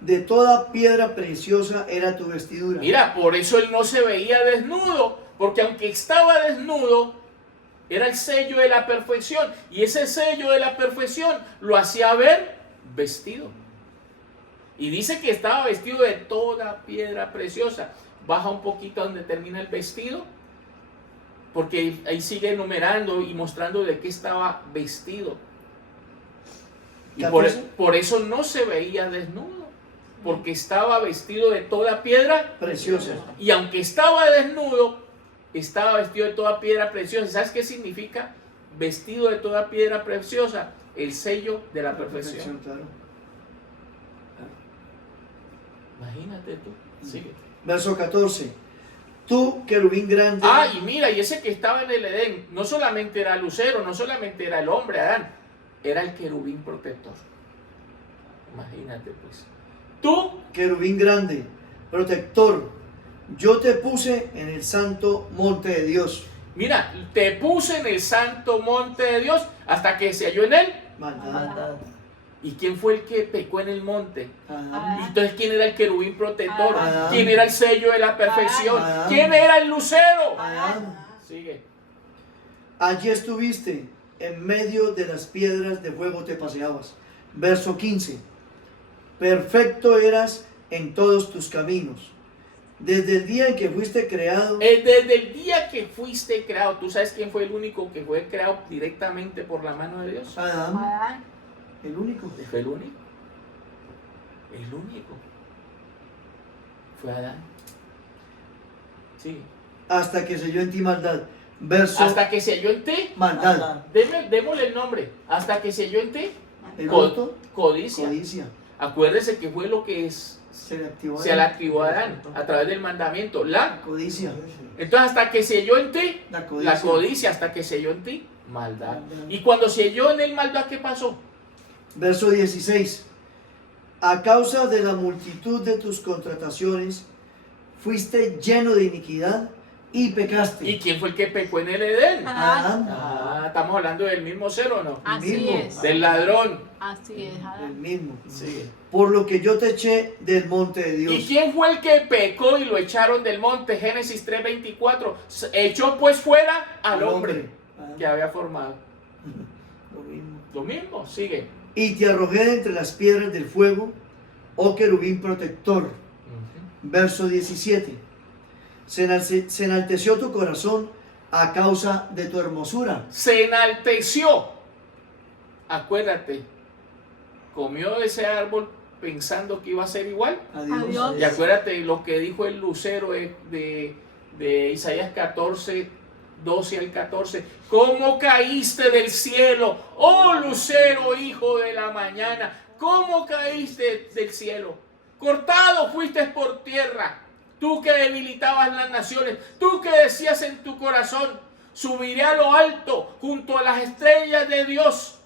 De toda piedra preciosa era tu vestidura. Mira, por eso él no se veía desnudo, porque aunque estaba desnudo, era el sello de la perfección. Y ese sello de la perfección lo hacía ver vestido. Y dice que estaba vestido de toda piedra preciosa. Baja un poquito donde termina el vestido, porque ahí sigue enumerando y mostrando de qué estaba vestido. Y por eso no se veía desnudo, porque estaba vestido de toda piedra Preciosa. y aunque estaba desnudo, estaba vestido de toda piedra preciosa. ¿Sabes qué significa vestido de toda piedra preciosa? El sello de la perfección. Claro. Imagínate tú. Sigue. Verso 14. Tú, querubín grande. Ah, y mira, y ese que estaba en el Edén, no solamente era lucero, no solamente era el hombre, Adán, era el querubín protector. Imagínate pues. Tú, Querubín grande, protector. Yo te puse en el santo monte de Dios. mira, te puse en el santo monte de Dios hasta que se halló en él. Maldad. ¿Y quién fue el que pecó en el monte? Adán. Y entonces, ¿quién era el querubín protector? Adán. ¿Quién era el sello de la perfección? Adán. ¿Quién era el lucero? Adán. Sigue. Allí estuviste, en medio de las piedras de fuego te paseabas. Verso 15. Perfecto eras en todos tus caminos. Desde el día en que fuiste creado, Desde el día que fuiste creado, ¿tú sabes quién fue el único que fue creado directamente por la mano de Dios? Adán, Adán. el único. Fue el único. El único. Fue Adán. Sí. Hasta que selló en ti maldad. Verso Hasta que se halló en ti. maldad. Démosle el nombre. Hasta que se halló en ti. El Co- voto, Codicia. codicia. Acuérdese que fue lo que Se le activó. se le activó a Adán a través del mandamiento. La. Codicia. Entonces, hasta que se halló en ti. La codicia. La codicia. Hasta que se halló en ti. Maldad. Y cuando se halló en él maldad, ¿qué pasó? Verso 16. A causa de la multitud de tus contrataciones, fuiste lleno de iniquidad y pecaste. ¿Y quién fue el que pecó en el Edén? Adán, Ah, estamos hablando del mismo ser o no? Así mismo. es. Del ladrón. Así es, el Adán. mismo. Sí. Por lo que yo te eché del monte de ¿Y Dios. quién fue el que pecó y lo echaron del monte? Génesis 3:24. Echó pues fuera al hombre Adán, que había formado. lo mismo. Lo mismo, sigue. Y te arrojé de entre las piedras del fuego, oh querubín protector. Verso 17. Se enalteció tu corazón a causa de tu hermosura. Se enalteció. Acuérdate, comió de ese árbol pensando que iba a ser igual. Adiós. Y acuérdate lo que dijo el lucero de Isaías 14, 12 al 14. ¿Cómo caíste del cielo, oh lucero, hijo de la mañana? ¿Cómo caíste del cielo? Cortado fuiste por tierra. Tú que debilitabas las naciones, tú que decías en tu corazón, subiré a lo alto junto a las estrellas de Dios.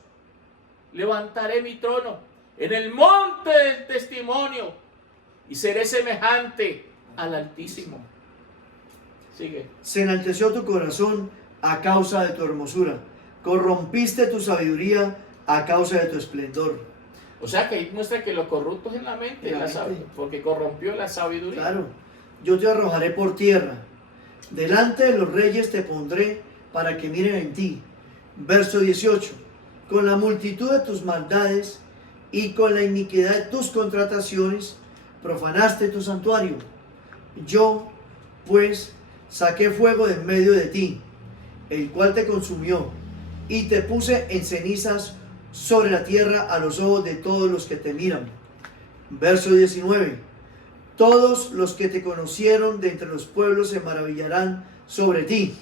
Levantaré mi trono en el monte del testimonio y seré semejante al Altísimo. Sigue. Se enalteció tu corazón a causa de tu hermosura. Corrompiste tu sabiduría a causa de tu esplendor. O sea que ahí muestra que lo corrupto es en la mente, En la mente. porque corrompió la sabiduría. Claro. Yo te arrojaré por tierra. Delante de los reyes te pondré para que miren en ti. Verso 18. Con la multitud de tus maldades y con la iniquidad de tus contrataciones, profanaste tu santuario. Yo, pues, saqué fuego de en medio de ti, el cual te consumió, y te puse en cenizas sobre la tierra a los ojos de todos los que te miran. Verso 19. Todos los que te conocieron de entre los pueblos se maravillarán sobre ti.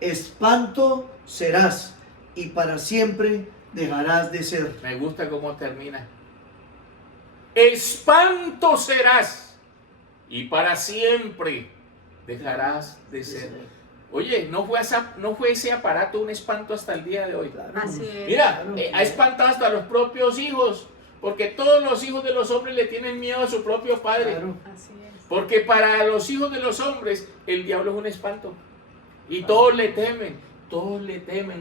Espanto serás y para siempre dejarás de ser. Me gusta cómo termina. Espanto serás y para siempre dejarás de ser. Oye, no fue ese aparato un espanto hasta el día de hoy. Claro. Así es. Mira, Claro. ha espantado hasta los propios hijos, porque todos los hijos de los hombres le tienen miedo a su propio padre. Claro. Así es. Porque para los hijos de los hombres el diablo es un espanto. Y todos le temen,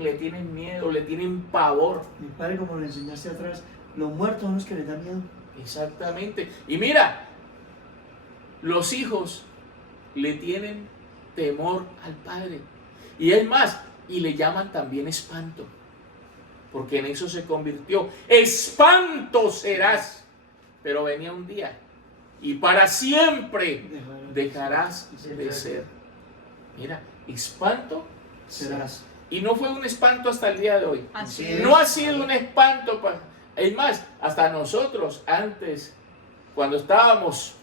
le tienen miedo, le tienen pavor. Mi padre, como le enseñaste atrás, los muertos son los que les da miedo. Exactamente. Y mira, los hijos le tienen temor al padre. Y es más, y le llaman también espanto. Porque en eso se convirtió. Espanto serás. Pero venía un día. Y para siempre dejarás de ser. Mira, espanto Serás. y no fue un espanto hasta el día de hoy. Así es. No ha sido un espanto. Es más, hasta nosotros antes, cuando estábamos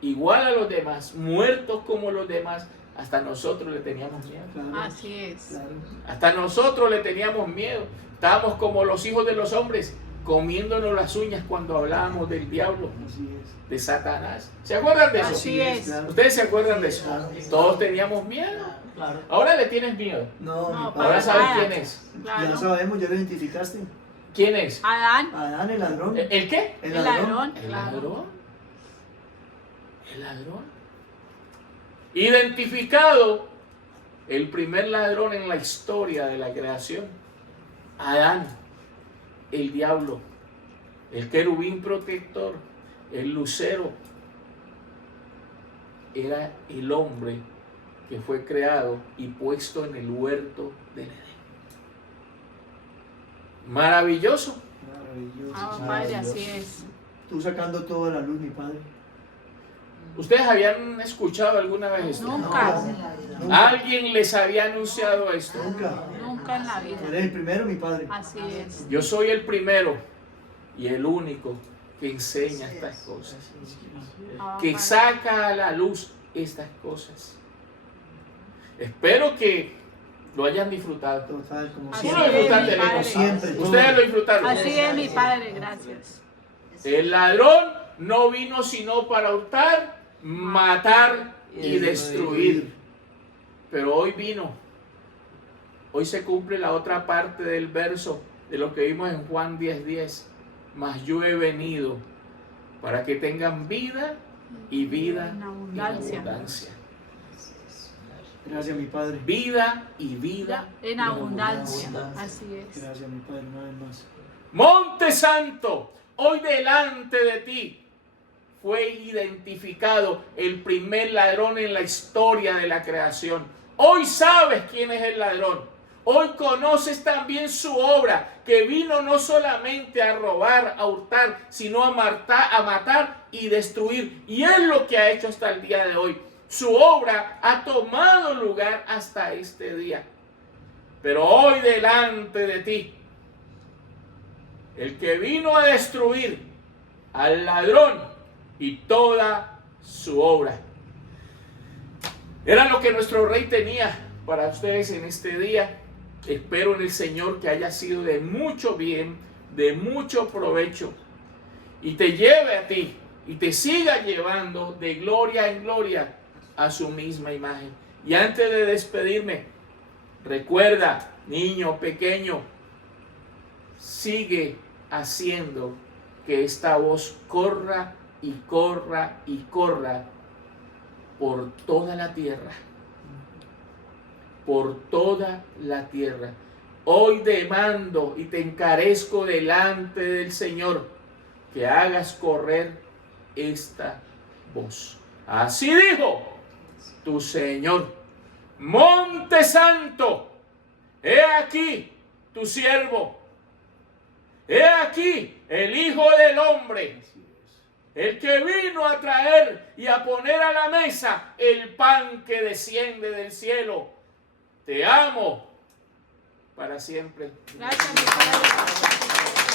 igual a los demás, muertos como los demás, hasta nosotros le teníamos miedo. Claro. Así es. Claro. Hasta nosotros le teníamos miedo. Estábamos como los hijos de los hombres, comiéndonos las uñas cuando hablábamos del diablo, Así es. de Satanás. ¿Se acuerdan de eso? Así es. Claro. ¿Ustedes se acuerdan de eso? Claro. Todos teníamos miedo. Claro. Ahora le tienes miedo. No, No, mi Ahora para padre. sabes nada. quién es. Ya Claro. sabemos, ya lo identificaste. ¿Quién es? Adán, Adán, el ladrón. ¿El qué? el ladrón. El Claro. ladrón. El ladrón. Identificado el primer ladrón en la historia de la creación. Adán, el diablo, el querubín protector, el lucero. Era el hombre que fue creado y puesto en el huerto del Edén. Maravilloso. Maravilloso. Ah, Padre, así es. Tú sacando todo a la luz, mi padre. ¿Ustedes habían escuchado alguna vez esto? Nunca. Nunca. ¿Alguien les había anunciado esto? Nunca. Nunca en la Tú vida. eres el primero, mi padre. Así es. Yo soy el primero y el único que enseña estas cosas, Ah, que Padre. saca a la luz estas cosas. Espero que lo hayan disfrutado. Total, como Así Tú lo siempre. disfrutaste, es, mi Nico. padre. Siempre. Ustedes lo disfrutaron. Así es, mi Padre, gracias. El ladrón no vino sino para hurtar, matar y destruir. Pero hoy vino. Hoy se cumple la otra parte del verso de lo que vimos en Juan 10:10. Mas yo he venido para que tengan vida y vida En en abundancia. abundancia. Gracias, mi padre. Vida y vida En abundancia. Así es. Gracias, mi padre, una vez más. Monte Santo, hoy delante de ti fue identificado el primer ladrón en la historia de la creación. Hoy sabes quién es el ladrón. Hoy conoces también su obra, que vino no solamente a robar, a hurtar, sino a matar y destruir. Y es lo que ha hecho hasta el día de hoy. Su obra ha tomado lugar hasta este día. Pero hoy delante de ti, el que vino a destruir al ladrón y toda su obra. Era lo que nuestro rey tenía para ustedes en este día. Espero en el Señor que haya sido de mucho bien, de mucho provecho, y te lleve a ti y te siga llevando de gloria en gloria a su misma imagen. Y antes de despedirme, recuerda, niño pequeño, sigue haciendo que esta voz corra y corra y corra por toda la tierra. Por toda la tierra. Hoy demando y te encarezco delante del Señor que hagas correr esta voz. Así dijo tu Señor. Monte Santo, he aquí tu siervo. He aquí el Hijo del Hombre, el que vino a traer y a poner a la mesa el pan que desciende del cielo. Te amo para siempre. Gracias, mi Padre.